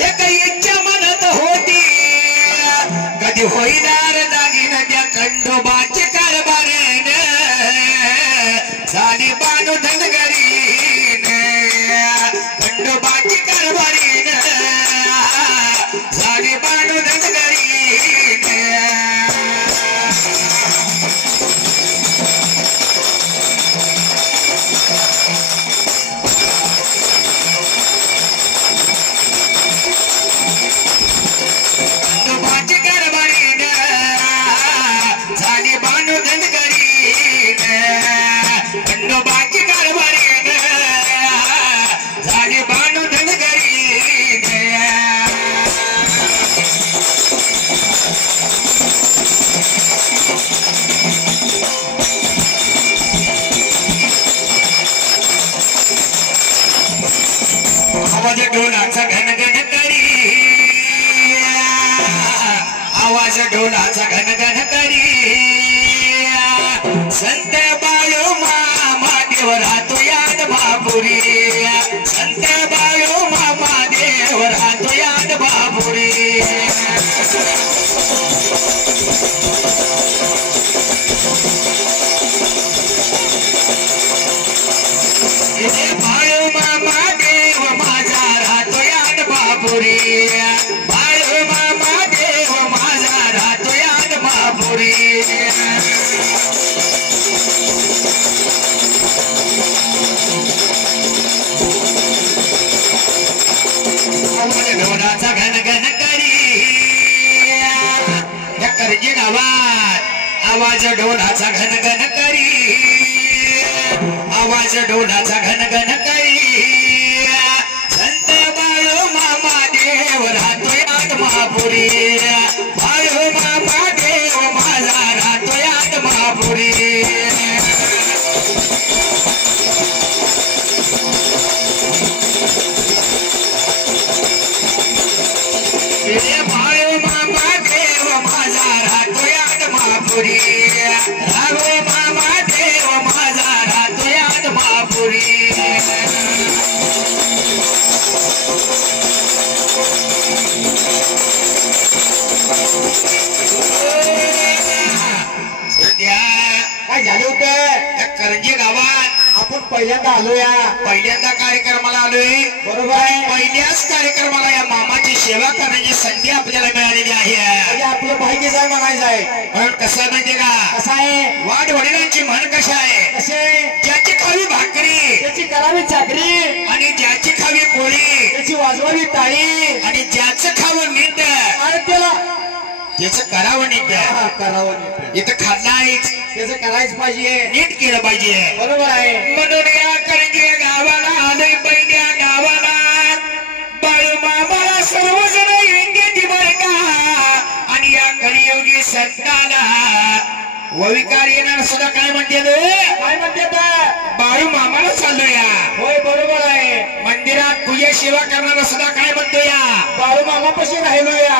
एक इच्छा म्हणत होती ढोलाचा घनघन करी आवाज ढोलाचा घनघन करी संत बाळू मामा देव राहतो याद बापुरी संत बाळू मामा देव राहतो याद बापुरी बाळू मामा देव माझा राहतो याद बापुरी बाळू मामा देव माझा राहतो याद बापुरी ढोलाचा घनघन करी या करजी गावात आवाज ढोलाचा घनघन करी आवाज ढोलाचा घनघन करी संत बाळू मामा देव राहतो याद महापुरी बाळू मामा देव माझा राहतो याद महापुरी बाळू मामा देव माझा राहतो याद महापुरी राघो मामा देव माझा राहतो याद महापुरी सध्या काय झालं होतं करंजी गावात आपण पहिल्यांदा आलोया पहिल्यांदा कार्यक्रमाला आलोय बरोबर आहे पहिल्याच कार्यक्रमाला या मामाची सेवा करण्याची संधी आपल्याला मिळालेली आहे आपलं भाग्य जाय म्हणायचं आहे पण कसं माहितीये का कसं आहे वाढ वडिलांची म्हण कशी आहे कसे ज्याची खावी भाकरी त्याची करावी चाकरी आणि ज्याची खावी पोळी त्याची वाजवावी टाळी आणि ज्याचं खावं नीट त्याला त्याचं करावं नीट करावं इथं खाल्लं आहेच त्याचं करायच पाहिजे नीट केलं पाहिजे बरोबर आहे म्हणून या करंजी गावाला आलोय पहिल्या गावाला बाळू मामाला सर्वजण येते बरं का आणि या कलियुगी संताला वविकार येणार सुद्धा काय म्हणते बाळू मामाला चाललोया होय बरोबर आहे मंदिरात पूजा सेवा करणारा सुद्धा काय म्हणतो या बाळू मामापाशी राहिलोया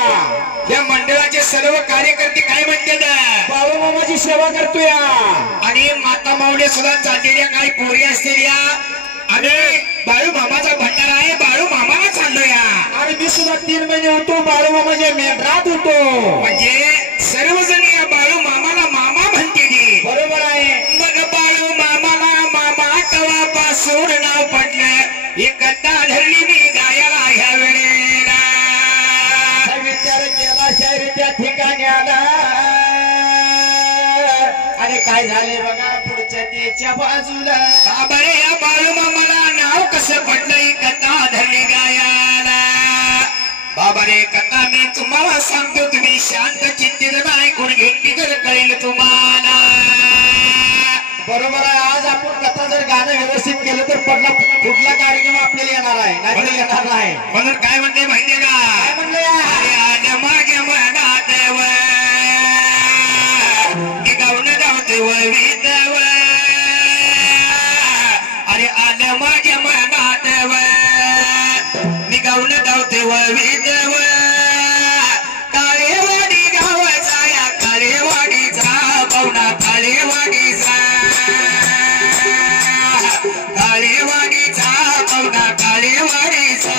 या मंडळाचे सर्व कार्यकर्ते काय म्हणतात बाळू मामाची सेवा करतोया आणि माता माऊली सुद्धा चाललेल्या काही पोरी असलेल्या आणि बाळू मामाचा भंडारा आहे बाळू मामाला चाललोया आणि मी सुद्धा 3 महिने होतो बाळू मामाच्या मेंढरात होतो म्हणजे सर्वजण या बाळू मामाला मामा म्हणते बरोबर आहे मग बाळू मामाला मामा कवापासून नाव पडलं एकदा धरली मी गायाला ह्या वेळेला विचार केला शायरी त्या ठिकाणी आला आणि काय झाले बघा पुढच्या त्याच्या बाजूला बाबरे या बाळू मामाला नाव कसं पडलं एकदा धरली गायाला बाबरे कथा मी तुम्हाला सांगतो तुम्ही शांत चिंतित नाही कोण घेतली तर कळेल तुम्हाला बरोबर आहे आज आपण कथा जर गाणं व्यवस्थित केलं तर पुढला कार्यक्रम आपल्याला येणार आहे नाही येणार नाही म्हणून काय म्हणते माहितीये का काय म्हणलं अरे माझ्या मनात गाऊन धावते विधव अरे आलं माझ्या मनात मी गाऊन धावते विधव काळेवाडी गावाचा या काळेवाडीचा पाहुणा काळेवाडीचा काळेवाडीचा पाहुणा काळेवाडीचा